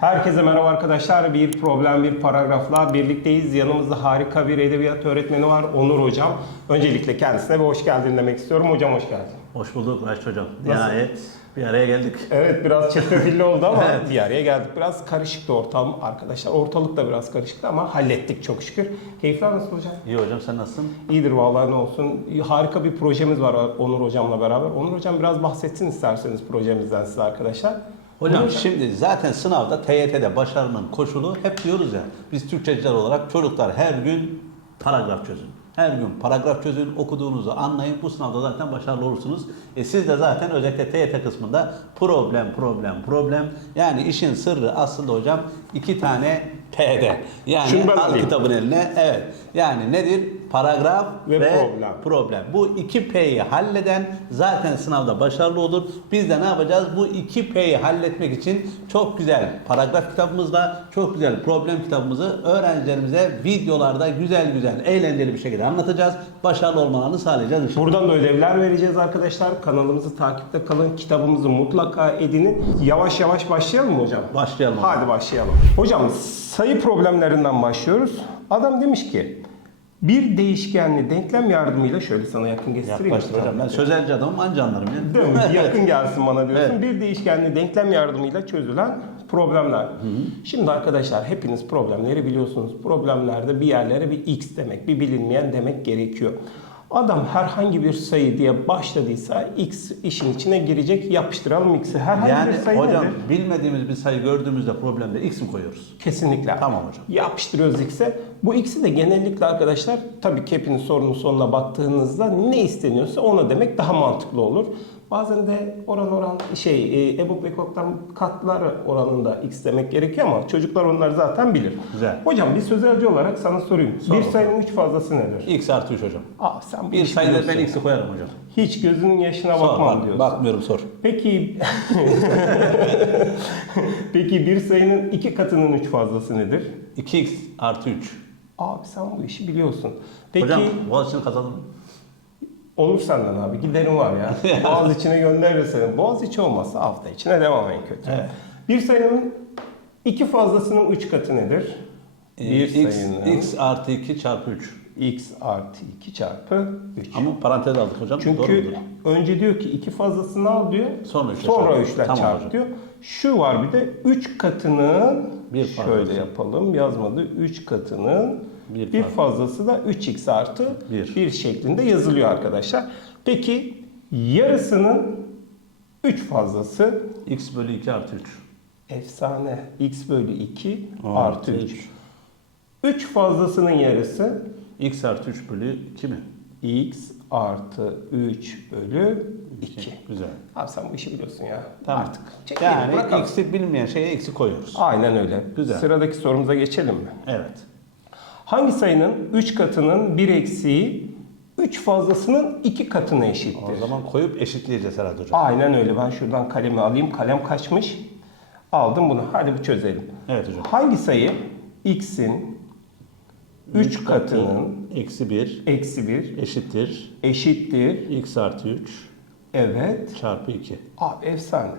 Herkese merhaba arkadaşlar. Bir problem, bir paragrafla birlikteyiz. Yanımızda harika bir edebiyat öğretmeni var, Onur Hocam. Öncelikle kendisine bir hoş geldin demek istiyorum. Hocam hoş geldin. Hoş bulduk Raşit Hocam. Nasıl? Nihayet bir araya geldik. Evet biraz çetrefilli oldu ama Evet. bir araya geldik. Biraz karışıktı ortam arkadaşlar. Ortalık da biraz karışıktı ama hallettik çok şükür. Keyifler nasıl hocam? İyi hocam sen nasılsın? İyidir vallahi ne olsun. Harika bir projemiz var Onur Hocam'la beraber. Onur Hocam biraz bahsetsin isterseniz projemizden size arkadaşlar. Hocam Buyurun. şimdi zaten sınavda TYT'de başarının koşulu hep diyoruz ya biz Türkçeciler olarak çocuklar her gün paragraf çözün. Her gün paragraf çözün, okuduğunuzu anlayın. Bu sınavda zaten başarılı olursunuz. E siz de zaten özellikle TYT kısmında problem, problem, problem. Yani işin sırrı aslında hocam iki tane P'de. Yani Şunu ben al alayım. kitabın eline. Evet. Yani nedir? Paragraf Ve ve, problem. problem. Bu iki P'yi halleden zaten sınavda başarılı olur. Biz de ne yapacağız? Bu iki P'yi halletmek için çok güzel paragraf kitabımızla, çok güzel problem kitabımızı öğrencilerimize videolarda güzel güzel, eğlenceli bir şekilde anlatacağız. Başarılı olmalarını sağlayacağız inşallah. Buradan da ödevler vereceğiz arkadaşlar. Kanalımızı takipte kalın. Kitabımızı mutlaka edinin. Yavaş yavaş başlayalım mı hocam? Başlayalım. Hadi başlayalım. Hocam sayı problemlerinden başlıyoruz. Adam demiş ki bir değişkenli denklem yardımıyla şöyle sana yakın getireyim. Yaklaştır hocam. Ben sözelci adamım anca anlarım ya. Değil mi? Yakın gelsin bana diyorsun. Evet. Bir değişkenli denklem yardımıyla çözülen problemler. Şimdi arkadaşlar hepiniz problemleri biliyorsunuz. Problemlerde bir yerlere bir x demek, bir bilinmeyen demek gerekiyor. Adam herhangi bir sayı diye başladıysa x işin içine girecek. Yapıştıralım x'i. Herhangi Yani bir sayı hocam nedir? bilmediğimiz bir sayı gördüğümüzde problemde x mi koyuyoruz? Kesinlikle. Tamam hocam. Yapıştırıyoruz x'e. Bu x'i de genellikle arkadaşlar tabii ki hepiniz sorunun sonuna baktığınızda ne isteniyorsa ona demek daha mantıklı olur. Bazen de oran oran şey e, EBOB ve KOK'tan katlar oranında x demek gerekiyor ama çocuklar onları zaten bilir. Güzel. Hocam bir sözelci olarak sana sorayım. Sor bir bakalım. sayının üç fazlası nedir? x artı 3 hocam. Aa sen bu Bir işi sayıda ben biliyorsun. x'i koyarım hocam. Hiç gözünün yaşına Sor, bakmam bak, diyorsun. bakmıyorum sor. Peki Peki bir sayının iki katının üç fazlası nedir? 2x artı 3. Abi sen bu işi biliyorsun. Peki Hocam Boğaziçi'ni kazandım. Olur senden abi giderim var ya. Boğaz içine gönderir seni. Boğaz içi olmazsa hafta içine devam en kötü. Evet. Bir sayının iki fazlasının üç katı nedir? Ee, bir x, sayının x artı 2 çarpı 3. x artı 2 çarpı 3. Ama parantez aldık hocam. Çünkü mudur? önce diyor ki iki fazlasını al diyor. Sonra sonra çarp. üçle Tamam çarp hocam. diyor. Şu var bir de 3 katının Bir şöyle yapalım yazmadı. 3 katının Bir bir, fazlası. da 3x artı Bir. 1 şeklinde yazılıyor arkadaşlar. Peki yarısının 3 fazlası x bölü 2 artı 3. efsane x bölü 2 Artı artı 3. üç. 3 fazlasının yarısı x artı 3 bölü 2 mi? x artı 3 bölü 2. Güzel. Abi sen bu işi biliyorsun ya. Tamam. Artık çekelim Yani bırakalım. x'i bilmeyen şeye x'i koyuyoruz. Aynen öyle. Güzel. Sıradaki sorumuza geçelim mi? Evet. Hangi sayının 3 katının 1 eksiği 3 fazlasının 2 katına O eşittir? zaman koyup eşitleyeceğiz herhalde hocam. Aynen öyle. Ben şuradan kalemi alayım. Kalem kaçmış. Aldım bunu. Hadi bir çözelim. Evet hocam. Hangi sayı x'in 3 katının eksi 1 eksi 1 eşittir eşittir? x artı 3 Evet. çarpı 2. Abi efsane.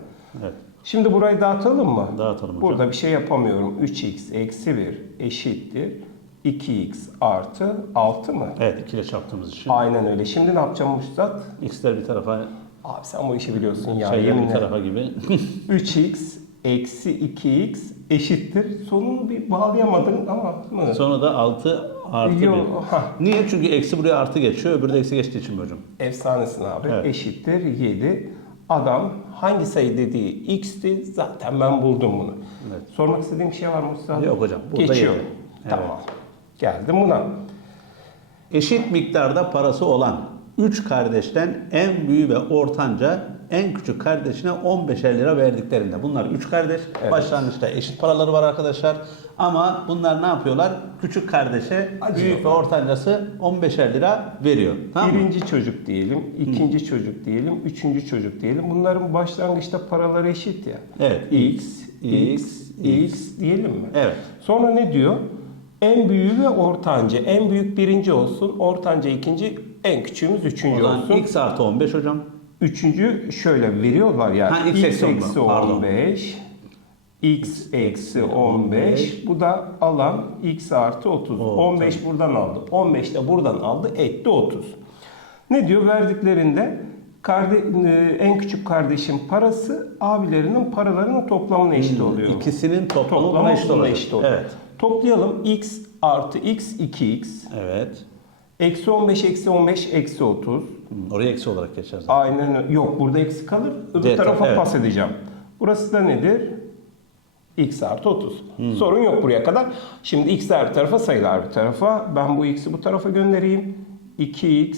Evet. Şimdi burayı dağıtalım mı? Dağıtalım hocam. Burada bir şey yapamıyorum. 3x eksi 1 eşittir 2x artı 6 mı? Evet 2 ile çarptığımız için Aynen öyle. Şimdi ne yapacağım Üstad? x'ler bir tarafa Abi sen bu işi biliyorsun ya. şeyler bir tarafa gibi. 3x eksi 2x eşittir. Sonunu bir bağlayamadın ama mı? Sonra da 6 artı Yok, 1. hah. Niye? Çünkü eksi buraya artı geçiyor. Öbürü de eksi geçtiği için hocam? Efsanesin abi. Evet. Eşittir 7. Adam hangi sayı dediği x'ti. Zaten ben buldum bunu. Evet. Sormak istediğim bir şey var mı Üstad? Yok hocam, yedi. Evet. Tamam. Geldim buna. Eşit miktarda parası olan 3 kardeşten en büyüğü ve ortanca en küçük kardeşine 15'er lira verdiklerinde. Bunlar 3 kardeş. Evet. Başlangıçta eşit paraları var arkadaşlar. Ama bunlar ne yapıyorlar? Küçük kardeşe Acıyor. büyük ve ortancası 15'er lira veriyor. Tamam mı? Birinci çocuk diyelim, ikinci çocuk diyelim, üçüncü çocuk diyelim. Bunların başlangıçta paraları eşit ya. Evet. X, X, X, X diyelim mi? Evet. Sonra ne diyor? En büyüğü ve ortanca. En büyük birinci olsun, ortanca ikinci, en küçüğümüz O üçüncü zaman olsun. x artı 15 hocam. Üçüncü şöyle veriyorlar yani. Ha, x eksi on, pardon. 15 x eksi 15. Bu da alan x artı 30. Oo, 15 buradan aldı. 15 de buradan aldı. Etti 30. Ne diyor? Verdiklerinde karde- e, en küçük kardeşin parası abilerinin paralarının toplamına eşit oluyor. İkisinin toplamı Toplamı buna eşit eşit oluyor. Evet. Toplayalım. x artı x 2x. Evet. Eksi 15 eksi 15 eksi 30. Hı, Oraya eksi olarak geçer zaten. Aynen. Yok burada eksi kalır. Öbür Evet, tarafa evet. pas edeceğim. Burası da nedir? x artı 30. Sorun yok buraya kadar. Şimdi x'ler bir tarafa sayılar bir tarafa. Ben bu x'i bu tarafa göndereyim. 2x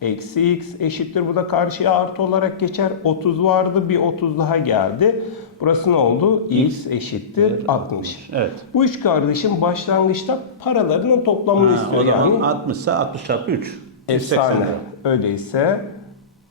eksi x eşittir. Bu da karşıya artı olarak geçer. 30 vardı. Bir 30 daha geldi. Burası ne oldu? x eşittir 60. Evet. Bu üç kardeşin başlangıçta paralarının toplamını Ha, istiyor. o zaman yani 60 ise 60 çarpı 3. Efsane. 180 lira. Öyleyse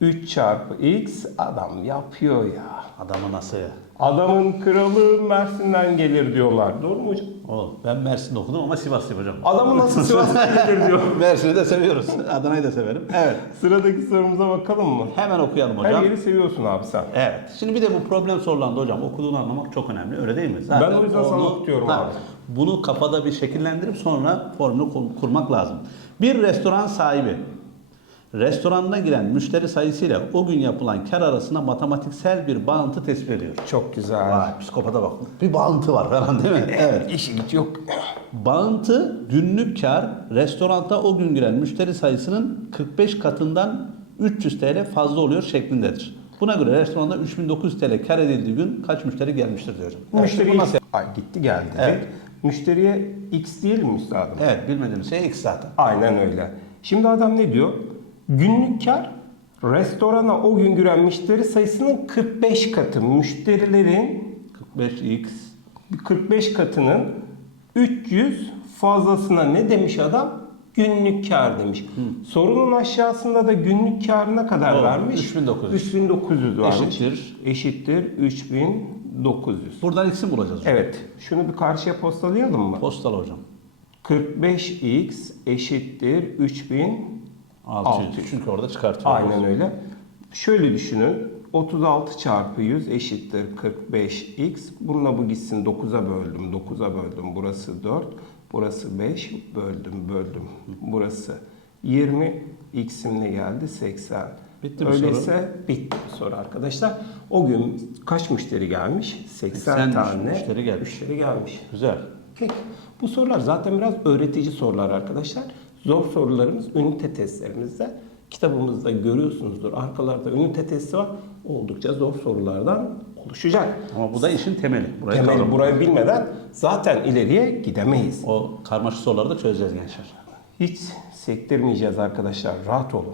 3 çarpı x adam yapıyor ya. Adamı nasıl ya? Adamın kralı Mersin'den gelir diyorlar. Doğru mu hocam? Oğlum ben Mersin'de okudum ama Sivaslıyım hocam. Adamı nasıl Sivas'tan gelir diyor. Mersin'i de seviyoruz. Adana'yı da severim. Evet. Sıradaki sorumuza bakalım mı? Hemen okuyalım Her hocam. yeri seviyorsun abi sen. Evet. Şimdi bir de bu problem sorularında hocam okuduğunu anlamak çok önemli. Öyle değil mi? Zaten Ben o yüzden sana okutuyorum abi. Bunu kafada bir şekillendirip sonra formülü kur- kurmak lazım. Bir restoran sahibi restoranına giren müşteri sayısıyla o gün yapılan kar arasında matematiksel bir bağıntı tespit ediyor. Çok güzel. Vay psikopata bak. Bir bağıntı var falan değil mi? Evet. İşi güç yok. Bağıntı günlük kar restoranta o gün giren müşteri sayısının 45 katından 300 TL fazla oluyor şeklindedir. Buna göre restoranda 3900 TL kar edildiği gün kaç müşteri gelmiştir diyor Müşteri nasıl? Ay gitti geldi. Evet. Müşteriye x değil mi üstadım? Evet bilmediğimiz şey X zaten. Aynen öyle. Şimdi adam ne diyor? Günlük kar restorana o gün giren müşteri sayısının 45 katı. Müşterilerin 45X 45 katının 300 fazlasına ne demiş adam? Günlük kar demiş. Sorunun aşağısında da günlük kar ne kadar Doğru, vermiş? 3900. 3900 vermiş. Eşittir. Eşittir 3900. Buradan X'i bulacağız hocam. Evet. Şunu bir karşıya postalayalım mı? Postal hocam. 45x eşittir 3000 600. 600. Çünkü orada çıkartıyoruz. Aynen öyle. Şöyle düşünün. 36 çarpı 100 eşittir 45x. Bununla bu gitsin 9'a böldüm. 9'a böldüm. Burası 4. Burası 5. Böldüm böldüm. Burası 20. X'im ne geldi? 80. Bitti mi Öyleyse bitti bu soru arkadaşlar. O gün kaç müşteri gelmiş? 80, 80 tane müşteri gelmiş. müşteri gelmiş. Güzel. Peki. Bu sorular zaten biraz öğretici sorular arkadaşlar. Zor sorularımız ünite testlerimizde. Kitabımızda görüyorsunuzdur. Arkalarda ünite testi var. Oldukça zor sorulardan oluşacak. Ama bu da işin temeli. Burayı Temel kavramak. burayı bilmeden zaten ileriye gidemeyiz. O karmaşık soruları da çözeceğiz gençler. Hiç sektirmeyeceğiz arkadaşlar. Rahat olun.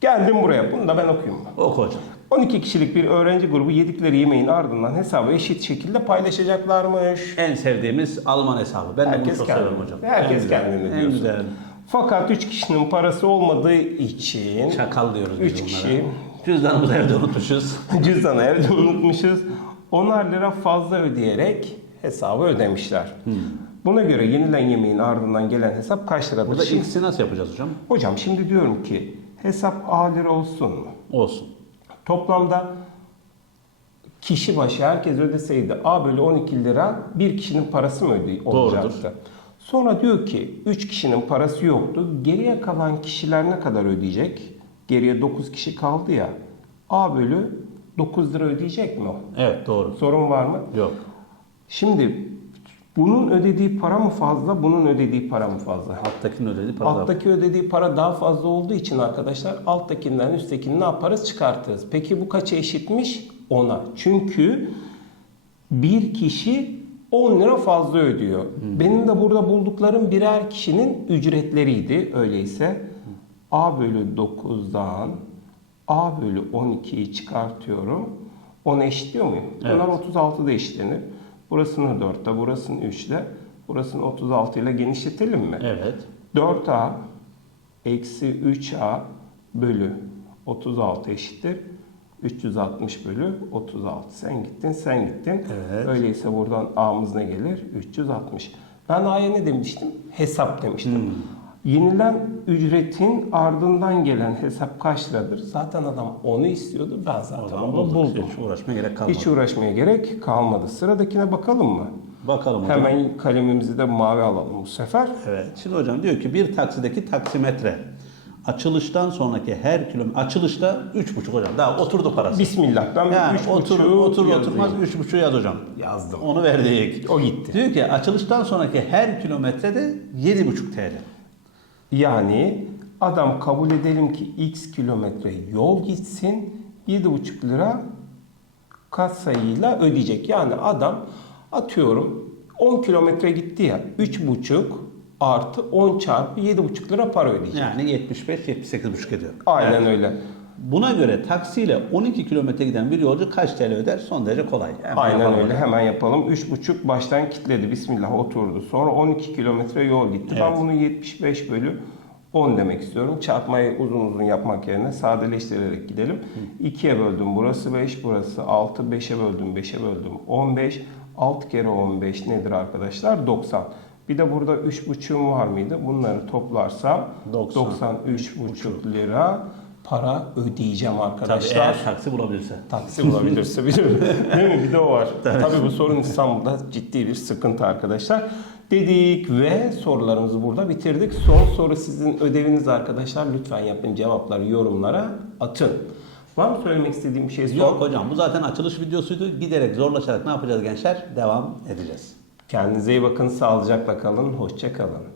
Geldim buraya. Bunu da ben okuyayım. Oku hocam. 12 kişilik bir öğrenci grubu yedikleri yemeğin ardından hesabı eşit şekilde paylaşacaklarmış. En sevdiğimiz Alman hesabı. Ben de bunu Herkes çok severim hocam. Herkes En güzel, kendine En diyorsun. güzel. Fakat 3 kişinin parası olmadığı için Çakal diyoruz biz Üç bunlara. kişi. Cüzdanımızı evde unutmuşuz. cüzdanı evde unutmuşuz. Onar lira fazla ödeyerek hesabı ödemişler. Hmm. Buna göre yenilen yemeğin ardından gelen hesap kaç liradır? Burada Şimdi- X'i nasıl yapacağız hocam? hocam şimdi diyorum ki hesap A lira olsun mu? Olsun. Toplamda kişi başı herkes ödeseydi A bölü 12 lira bir kişinin parası mı öde olacaktı? Sonra diyor ki 3 kişinin parası yoktu. Geriye kalan kişiler ne kadar ödeyecek? Geriye 9 kişi kaldı ya. A bölü 9 lira ödeyecek mi o? Evet doğru. Sorun var mı? Yok. Şimdi bunun ödediği para mı fazla, bunun ödediği para mı fazla? Alttakinin ödediği para Alttaki ödediği para daha fazla olduğu için arkadaşlar alttakinden üsttekini ne yaparız? Çıkartırız. Peki bu kaça eşitmiş? 10'a. Çünkü bir kişi 10 lira fazla ödüyor. Benim de burada bulduklarım birer kişinin ücretleriydi. Öyleyse A bölü 9'dan A bölü 12'yi çıkartıyorum. 10 eşitliyor muyum? Evet. Bunlar 36'da eşitlenir. Burasını 4'te, burasını 3'te, burasını 36 ile genişletelim mi? Evet. 4A eksi 3A bölü 36 eşittir. 360 bölü 36. Sen gittin, sen gittin. Evet. Öyleyse buradan A'mız ne gelir? 360. Ben A'ya ne demiştim? Hesap demiştim. Yenilen ücretin ardından gelen hesap kaç liradır? Zaten adam onu istiyordu. Ben zaten onu bulduk. buldum. Hiç uğraşmaya gerek kalmadı. Hiç uğraşmaya gerek kalmadı. Sıradakine bakalım mı? Bakalım hocam. Hemen kalemimizi de mavi alalım bu sefer. Evet. Şimdi hocam diyor ki bir taksideki taksimetre açılıştan sonraki her kilometre açılışta 3,5 hocam. Daha oturdu parası. Bismillah. Ben yani üç otur, otur oturmaz 3,5 yaz hocam. Yazdım. Onu verdik. O gitti. Diyor ki açılıştan sonraki her kilometrede 7,5 TL. Yani adam kabul edelim ki x kilometre yol gitsin 7,5 lira kat sayıyla ödeyecek. Yani adam atıyorum 10 kilometre gitti ya 3,5 artı 10 çarpı 7,5 lira para ödeyecek. Yani 75-78,5 ediyor. Aynen Evet. öyle. Buna göre taksiyle 12 kilometre giden bir yolcu kaç TL öder? Son derece kolay. Hemen Aynen öyle. hocam. Hemen yapalım. 3,5 baştan kitledi. Bismillah oturdu. Sonra 12 kilometre yol gitti. Evet. Ben bunu 75 bölü 10 demek istiyorum. Çarpmayı uzun uzun yapmak yerine sadeleştirerek gidelim. 2'ye böldüm. Burası 5, burası 6. 5'e böldüm. 5'e böldüm. 15. 6 kere 15 nedir arkadaşlar? 90. Bir de burada 3,5'um var mıydı? Bunları toplarsam 90. 93,5 lira para ödeyeceğim Tabii arkadaşlar. eğer taksi bulabilirse. Taksi bulabilirse bilirim. Değil mi? Bir de o var. Tabii bu sorun İstanbul'da ciddi bir sıkıntı arkadaşlar. Dedik ve sorularımızı burada bitirdik. Son soru sizin ödeviniz arkadaşlar. Lütfen yapın cevapları yorumlara atın. Var mı söylemek istediğim bir şey? Yok hocam bu zaten açılış videosuydu. Giderek zorlaşarak ne yapacağız gençler? Devam edeceğiz. Kendinize iyi bakın. Sağlıcakla kalın. Hoşça kalın.